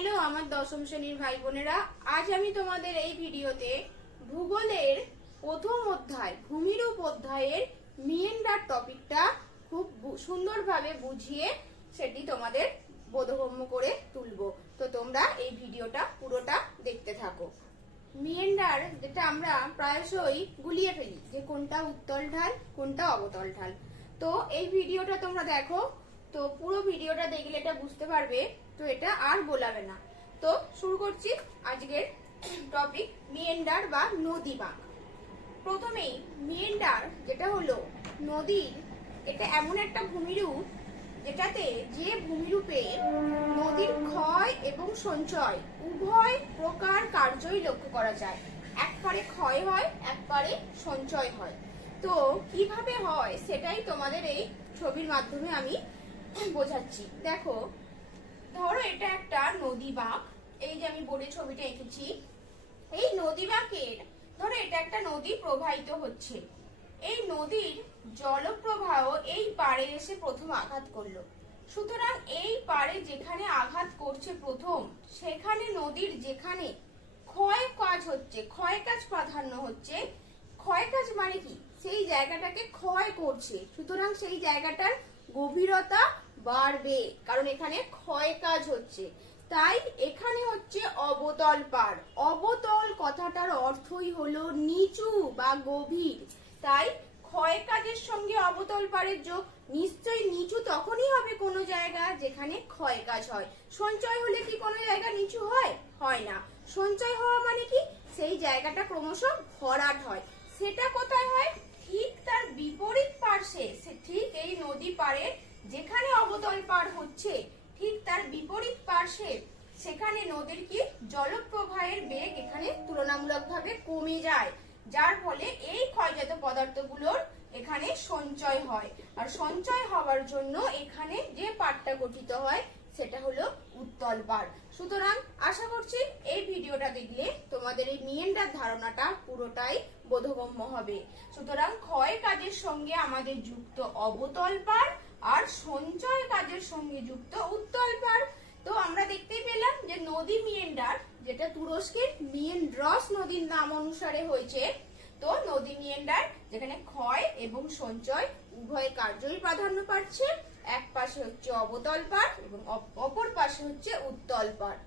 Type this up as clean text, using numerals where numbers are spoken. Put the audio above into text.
Hello আমার দশম শ্রেণীর ভাই বোনেরা, আজ আমি তোমাদের এই ভিডিওতে ভূগোলের প্রথম অধ্যায় ভূমিরূপ অধ্যায়ের মিয়েন্ডার টপিকটা খুব সুন্দরভাবে বুঝিয়ে সেটি তোমাদের বোধগম্য করে তুলবো। তো তোমরা এই ভিডিওটা পুরোটা দেখতে থাকো। মিয়েন্ডার যেটা আমরা প্রায়শই গুলিয়ে ফেলি যে কোনটা উত্তল ঢাল কোনটা অবতল ঢাল। তো এই ভিডিওটা তোমরা দেখো, তো পুরো ভিডিওটা দেখলে এটা বুঝতে পারবে, তো এটা আর গোলাবে না। তো শুরু করছি আজকের টপিক মিয়েন্ডার বা নদী বাঁক। প্রথমেই মিয়েন্ডার যেটা হলো নদীর, এটা এমন একটা ভূমিরূপ যেটাতে যে ভূমিরূপে নদীর ক্ষয় এবং সঞ্চয় উভয় প্রকার কার্যই লক্ষ্য করা যায়। একবারে ক্ষয় হয়, একবারে সঞ্চয় হয়। তো কিভাবে হয় সেটাই তোমাদের এই ছবির মাধ্যমে আমি বোঝাচ্ছি। দেখো, ধরো এটা একটা নদী বাঁক, এই যে আমি বোর্ডে ছবিটা এঁকেছি। এই নদী বাঁকের ধরো এটা একটা নদী প্রবাহিত হচ্ছে, এই নদীর জলপ্রবাহ এই পাড়ে এসে প্রথম আঘাত করলো। সুতরাং এই পাড়ে যেখানে আঘাত করছে প্রথম, সেখানে নদীর যেখানে ক্ষয় কাজ হচ্ছে, ক্ষয় কাজ প্রাধান্য হচ্ছে। ক্ষয় কাজ মানে কি? সেই জায়গাটাকে ক্ষয় করছে, সুতরাং সেই জায়গাটার গভীরতা বাড়বে, কারণ এখানে ক্ষয় কাজ হচ্ছে। তাই এখানে হচ্ছে অবতল পাড়। অবতল কথাটার অর্থই হলো নিচু বা গভীর। তাই ক্ষয় কাজের সঙ্গে অবতল পাড়ের যোগ। নিশ্চয়ই নিচু তখনই হবে কোনো জায়গা যেখানে ক্ষয় কাজ হয়। সঞ্চয় হলে কি কোনো জায়গা নিচু হয়? হয় না। সঞ্চয় হওয়া মানে কি? সেই জায়গাটা ক্রমশ ভরাট হয়। সেটা কোথায় হয়? ঠিক তার বিপরীত পার্শ্বে, ঠিক এই নদী পাড়ে যেখানে অবতল পাড় হচ্ছে, ঠিক তার বিপরীত পার্শ্বে সেখানে নদীর কি জলপ্রবাহের বেগ এখানে তুলনামূলকভাবে কমে যায়, যার ফলে এই ক্ষয়জাত পদার্থগুলোর এখানে সঞ্চয় হয়। আর সঞ্চয় হওয়ার জন্য এখানে যে পাড়টা গঠিত হয় সেটা হলো উত্তল পাড়। সুতরাং আশা করছি এই ভিডিওটা দেখলে তোমাদের এই মিয়েন্ডার ধারণাটা পুরোটাই বোধগম্য হবে। সুতরাং ক্ষয় কাজের সঙ্গে আমাদের যুক্ত অবতল পাড় আর সঞ্চয় কাজের সঙ্গে যুক্ত উত্তল পাড়। তো আমরা দেখতেই পেলাম যে নদী মিয়েন্ডার, যেটা তুরস্কের মিয়েন্ড্রস নদীর নাম অনুসারে হয়েছে। তো নদী মিয়েন্ডার যেখানে ক্ষয় এবং সঞ্চয় উভয় কার্যই প্রাধান্য পাচ্ছে। এক পাশে হচ্ছে অবতল পাড় এবং অপর পাশে হচ্ছে উত্তল পাড়।